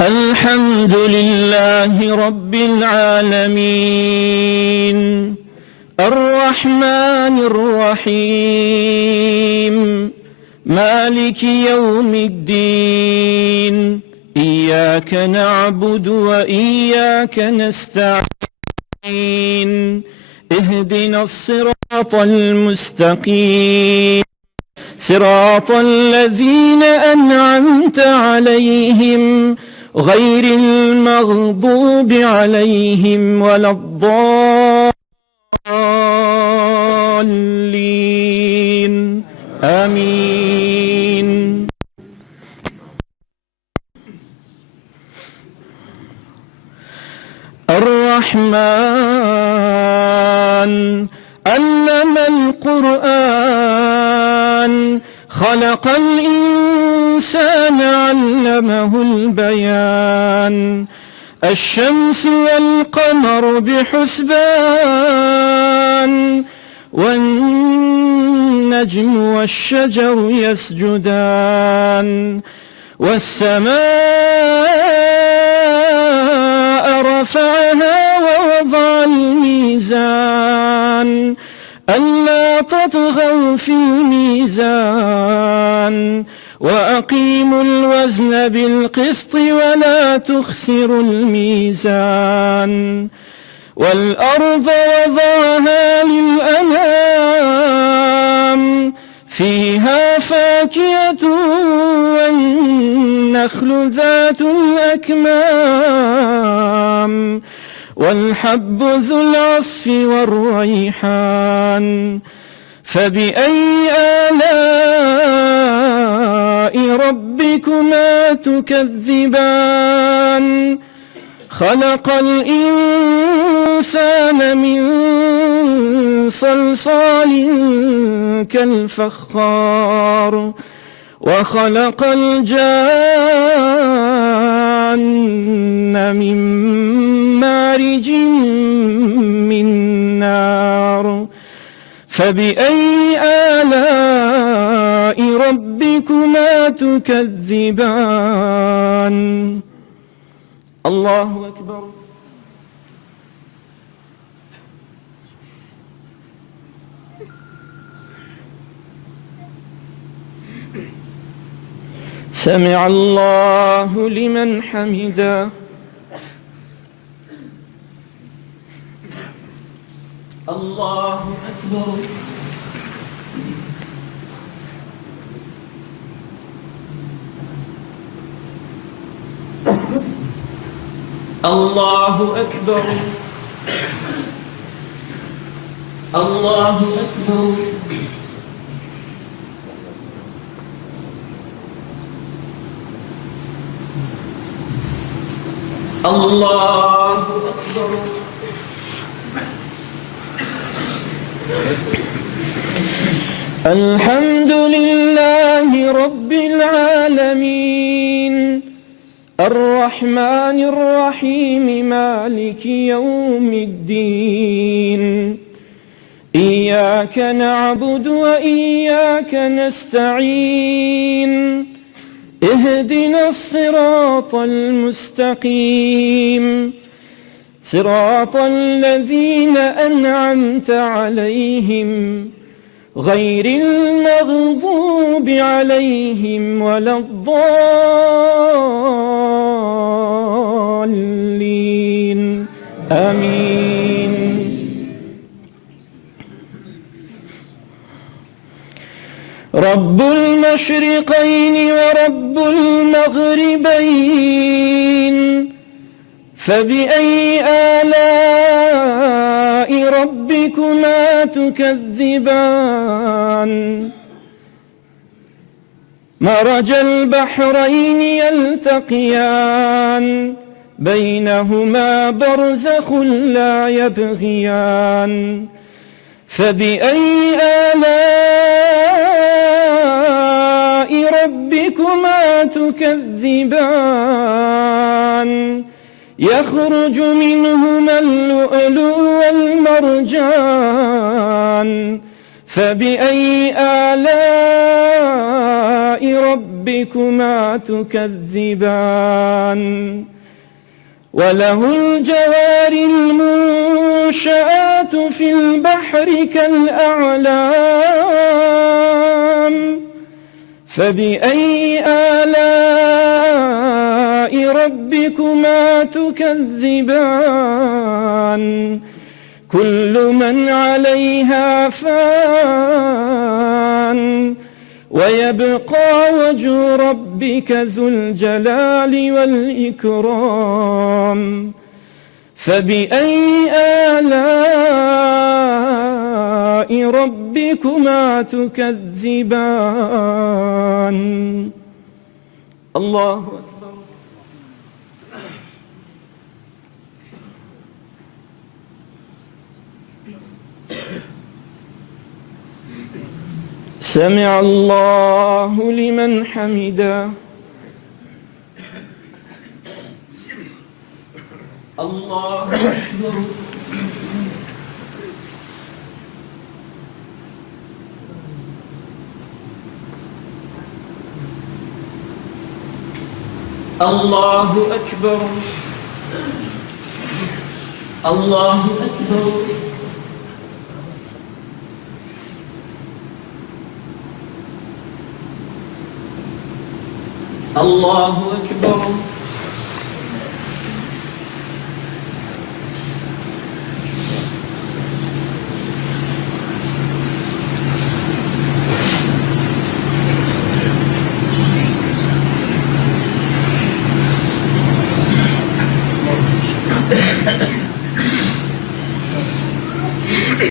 الحمد لله رب العالمين الرحمن الرحيم مالك يوم الدين إياك نعبد وإياك نستعين اهدنا الصراط المستقيم صراط الذين أنعمت عليهم غير المغضوب عليهم ولا الضالين آمين. الرحمن علم القرآن خلق الإنسان علمه البيان الشمس والقمر بحسبان والنجم والشجر يسجدان والسماء رفعها ووضع الميزان ألا تطغوا في الميزان وأقيموا الوزن بالقسط ولا تخسروا الميزان والأرض وضعها للأنام فيها فاكهة والنخل ذات الأكمام والحب ذو العصف والريحان فبأي آلاء ربكما تكذبان خلق الإنسان من صلصال كالفخار وخلق الجان من مارج من نار فبأي آلاء ربكما تكذبان الله أكبر. سمع الله لمن حمده. الله أكبر. الله أكبر. الله أكبر. الله أكبر. الحمد لله رب العالمين الرحمن الرحيم مالك يوم الدين إياك نعبد وإياك نستعين اهدنا الصراط المستقيم صراط الذين أنعمت عليهم غير المغضوب عليهم ولا الضالين آمين. رب المشرقين ورب المغربين فبأي آلاء ربكما تكذبان مرج البحرين يلتقيان بينهما برزخ لا يبغيان فبأي آلاء ربكما تكذبان يخرج منهما اللؤلؤ والمرجان فبأي آلاء ربكما ربكما تكذبان وله الجوار المنشآت في البحر كالأعلام فبأي آلاء ربكما تكذبان كل من عليها فان ويبقى وجه ربك ذو الجلال والإكرام فبأي آلاء ربكما تكذبان الله أكبر. سمع الله لمن حمده. الله أكبر. الله أكبر. الله أكبر. الله أكبر.